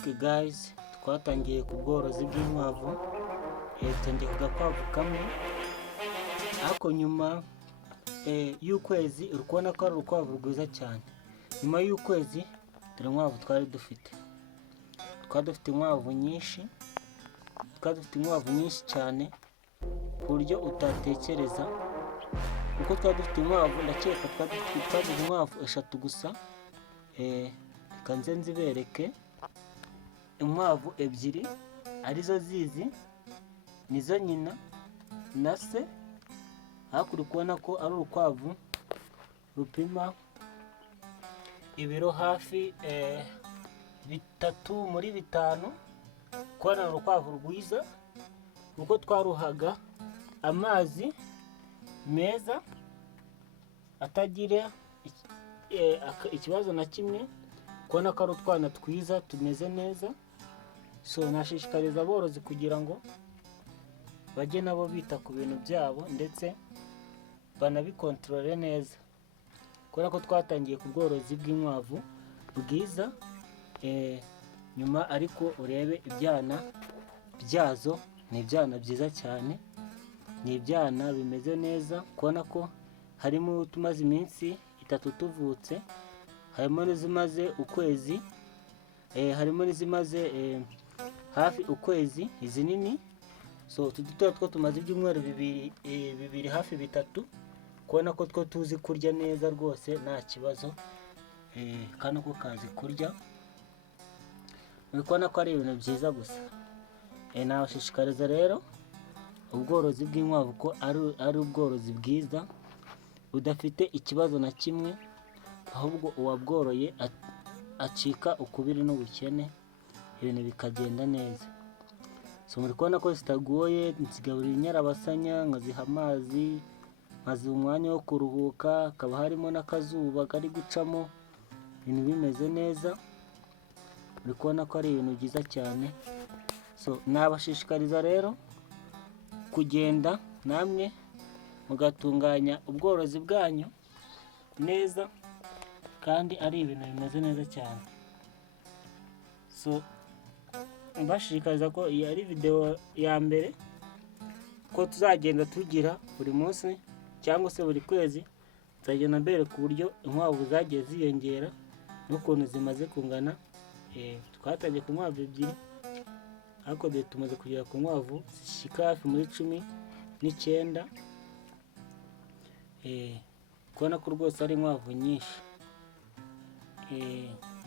Okay guys, twatangiye ku bworozi bw'inkwavu. Dutangiye ku gakwavu kamwe, ariko nyuma y'ukwezi uri kubona ko ari urukwavu rwiza cyane. Nyuma y'ukwezi dore inkwavu twari dufite inkwavu nyinshi, cyane ku buryo utatekereza. Uko twari dufite inkwavu, ndakeka twagize inkwavu 3 gusa. Reka nze nzibereke. Inkwavu 2 arizo zizi, nizo nyina na se. Ariko uri kubona ko ari urukwavu rupima ibiro hafi 3 muri 5. Kubona urukwavu rwiza, uko twaruhaga amazi meza atagira ikibazo na kimwe. Kubona ko ari utwana twiza tumeze neza. So nashishikariza aborozi kugira ngo bajye nabo bita ku bintu byabo ndetse banabikontorore neza. Kubera ko twatangiye ku bworozi bw'inkwavu bwiza. Nyuma ariko urebe ibyana byazo, ni ibyana byiza cyane, ni ibyana bimeze neza. Kubona ko harimo tumaze iminsi 3 tuvutse, harimo n'izimaze ukwezi, harimo n'izimaze hafi ukwezi, izi nini. So utu duto two tumaze ibyumweru 2 hafi 3. Kubona ko two tuzi kurya neza rwose nta kibazo, kandi ko kazi kurya. Kubona ko ari ibintu byiza gusa. Nabashishikariza rero ubworozi bw'inkwavu ko ari ubworozi bwiza budafite ikibazo na kimwe, ahubwo uwabworoye acika ukubiri n'ubukene, ibintu bikagenda neza. So muri kubona ko zitagoye, nzigaburira inyarabasanya, nkaziha amazi, nkaziha umwanya wo kuruhuka, hakaba harimo n'akazuba kari gucamo, ibintu bimeze neza. Muri kubona ko ari ibintu byiza cyane. So nabashishikariza rero kugenda namwe mugatunganya ubworozi bwanyu neza, kandi ari ibintu bimeze neza cyane. So mbashishikariza ko iyi ari video ya mbere, ko tuzagenda tugira buri munsi cyangwa se buri kwezi tuzagenda mbereka uburyo inkwavu zagiye ziyongera n'ukuntu zimaze kungana. Twatangiye ku nkwavu 2, ariko tumaze kugera ku nkwavu zishyika hafi muri 19. Kubona ko rwose ari inkwavu nyinshi,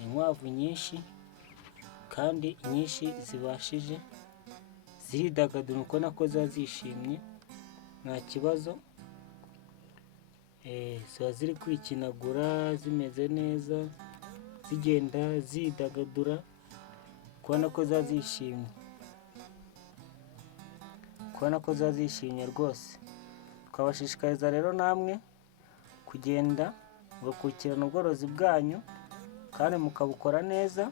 inkwavu nyinshi kandi nyinshi zibashije, ziridagadura. Ukubona ko ziba zishimye nta kibazo. Ziba ziri kwikinagura, zimeze neza, zigenda zidagadura. Kubona ko ziba zishimye, rwose. Twabashishikariza rero namwe kugenda mugakurikirana ubworozi bwanyu kandi mukabukora neza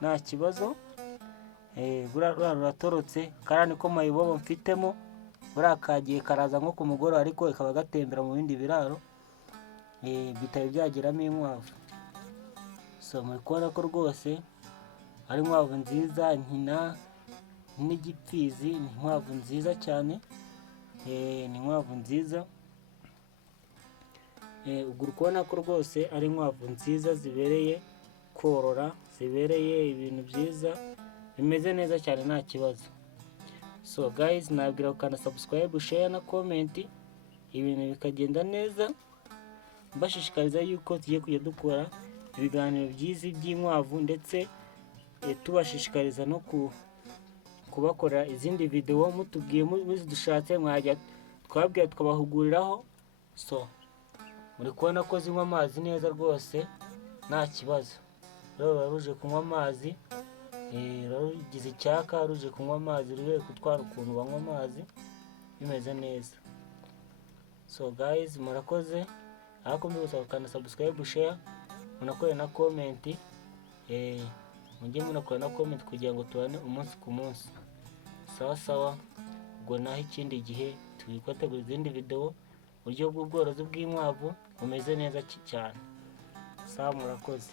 nta kibazo. Buriya ruratorotse, kariya niko mayibobo mfitemo. Buriya kagiye karaza nko ku mugoroba, ariko ikaba gatembera mu bindi biraro bitari byageramo inkwavu. So muri kubona ko rwose ari inkwavu nziza, nkina n'igipfizi. Ni inkwavu nziza cyane, ni inkwavu nziza. Ubwo uri kubona ko rwose ari inkwavu nziza zibereye korora, zibereye ibintu byiza, bimeze neza cyane nta kibazo. So guys, nabwira ukanda subscribe, share na comment, ibintu bikagenda neza. Mbashishikariza yuko tugiye kujya dukora ibiganiro byiza by'inkwavu, ndetse tubashishikariza no kubakorera izindi video. Mutubwiye muzidushatse mwajya twabwiye tukabahuguriraho. So muri kubona ko zinywa amazi neza rwose nta kibazo. Rero ruje kunywa amazi, rugize icyaka, ruje kunywa amazi, ruje gutwara ukuntu banywa amazi bimeze neza. So guys, murakoze. Ariko mbibutsa gukanda subscribe, share, munakore na comment. Mujye munakora na comment kugira ngo tubane umunsi ku munsi. Sawa. Ubwo naho ikindi gihe tubikwategura izindi video, uburyo bw'ubworozi bw'inkwavu bumeze neza cyane. Sawa, murakoze.